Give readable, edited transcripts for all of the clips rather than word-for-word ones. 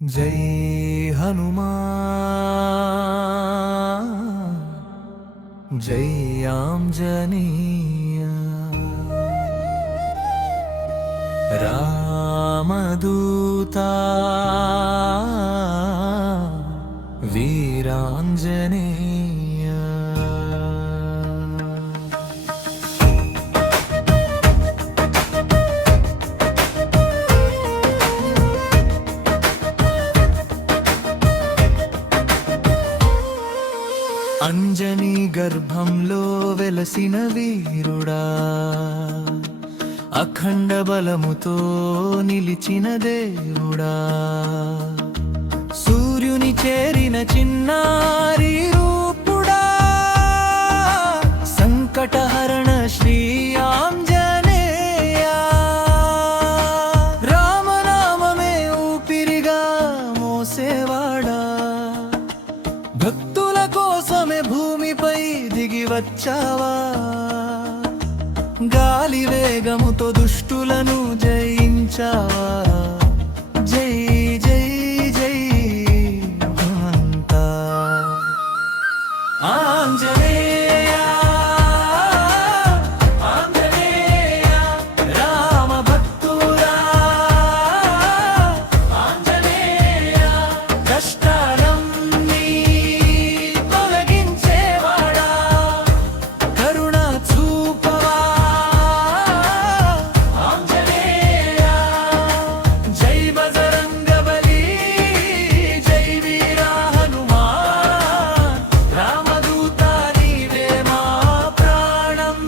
जय हनुमान जय आंजनेय रामदूता वीरांजनेय। అంజనీ గర్భంలో వెలసిన వీరుడా, అఖండ బలముతో నిలిచిన దేవుడా, సూర్యుని చేరిన చిన్నారి రూపుడా, సంకటహరణ శ్రీ ఆంజనేయ, రామనామమే ఊపిరిగా మోసేవాడా, భక్తుల కోసమే భూమిపై దిగి వచ్చావా, గాలి వేగముతో దుష్టులను జయించావా, జై జై జై హనుమంత ఆంజనేయ ఆంజనేయ రామ భక్తుడా ఆంజనేయ, కష్టాలన్నీ తొలగించేవాడా, కరుణ చూపవా ఆంజనేయ, జై బజరంగబలి జై వీర హనుమాన్, రామదూత నీవే మా ప్రాణం।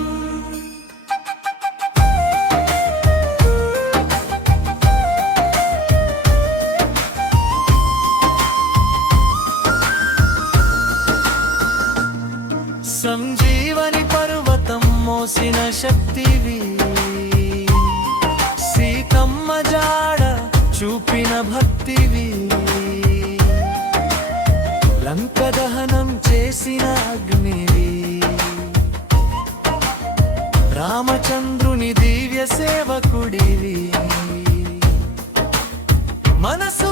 సంజీవని పర్వతం మోసిన శక్తివి, సీతమ్మ జాడ చూపిన భక్తివి, లంక దహనం చేసిన అగ్నివి, రామచంద్రుని దివ్య సేవకుడివి, మనసు